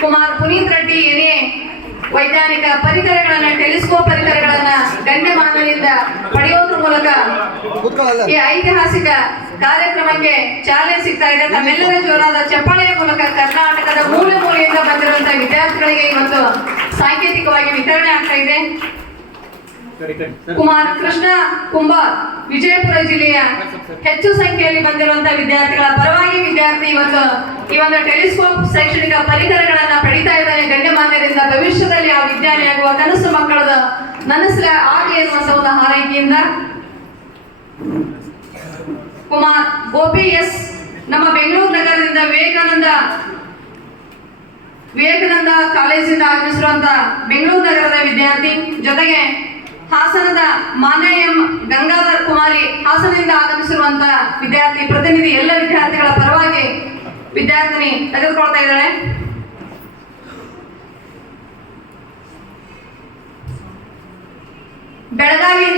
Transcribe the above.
ಕುಮಾರ್ ಪುನೀತ್ ರೆಡ್ಡಿ ಏನೇ ವೈಜ್ಞಾನಿಕ ಪರಿಕರಗಳನ್ನ ಟೆಲಿಸ್ಕೋಪ್ ಪರಿಕರಗಳನ್ನ ಗಣ್ಯಮಾನರಿಂದ ಪಡೆಯೋದ್ರ ಮೂಲಕ ಈ ಐತಿಹಾಸಿಕ ಕಾರ್ಯಕ್ರಮಕ್ಕೆ ಚಾಲನೆ ಸಿಗ್ತಾ ಇದೆ. ತಮ್ಮೆಲ್ಲರ ಜೋರಾದ ಚಪ್ಪಾಳೆಯ ಮೂಲಕ ಕರ್ನಾಟಕದ ಮೂಲೆ ಮೂಲೆಯಿಂದ ಬಂದಿರುವಂತಹ ವಿದ್ಯಾರ್ಥಿಗಳಿಗೆ ಇವತ್ತು ಸಾಂಕೇತಿಕವಾಗಿ ವಿತರಣೆ ಆಗ್ತಾ ಇದೆ. ಕುಮಾರ್ ಕೃಷ್ಣ ಕುಂಬಾರ್ ವಿಜಯಪುರ ಜಿಲ್ಲೆಯ ಹೆಚ್ಚು ಸಂಖ್ಯೆಯಲ್ಲಿ ಬಂದಿರುವಂತಹ ವಿದ್ಯಾರ್ಥಿಗಳ ಪರವಾಗಿ ವಿದ್ಯಾರ್ಥಿ ಈ ಒಂದು ಟೆಲಿಸ್ಕೋಪ್ ಶೈಕ್ಷಣಿಕ ಪರಿಕರಗಳನ್ನ ಪಡಿತಾ ಇದ್ದಾನೆ ಗಣ್ಯಮಾನ್ಯರಿಂದ. ಭವಿಷ್ಯದಲ್ಲಿ ಆ ವಿಜ್ಞಾನಿ ಆಗುವ ಕನಸು ಮಕ್ಕಳದ ನನಸಲ ಆಗಲಿ ಎನ್ನುವಂತ ಒಂದು ಹಾರೈಕೆಯಿಂದ ಕುಮಾರ್ ಗೋಪಿ ಎಸ್ ನಮ್ಮ ಬೆಂಗಳೂರು ನಗರದಿಂದ ವಿವೇಕಾನಂದ ವಿವೇಕಾನಂದ ಕಾಲೇಜಿಂದ ಆಗಮಿಸಿರುವಂತ ಬೆಂಗಳೂರು ನಗರದ ವಿದ್ಯಾರ್ಥಿ. ಜೊತೆಗೆ ಹಾಸನದ ಮಾನ್ಯ ಎಂ ಗಂಗಾಧರ್ ಕುಮಾರಿ ಹಾಸನದಿಂದ ಆಗಮಿಸಿರುವಂತ ವಿದ್ಯಾರ್ಥಿ, ಪ್ರತಿನಿಧಿ ಎಲ್ಲ ವಿದ್ಯಾರ್ಥಿಗಳ ಪರವಾಗಿ ವಿದ್ಯಾರ್ಥಿನಿ ತೆಗೆದುಕೊಳ್ತಾ ಇದ್ದಾಳೆ. ಬೆಳಗಾವಿಯಿಂದ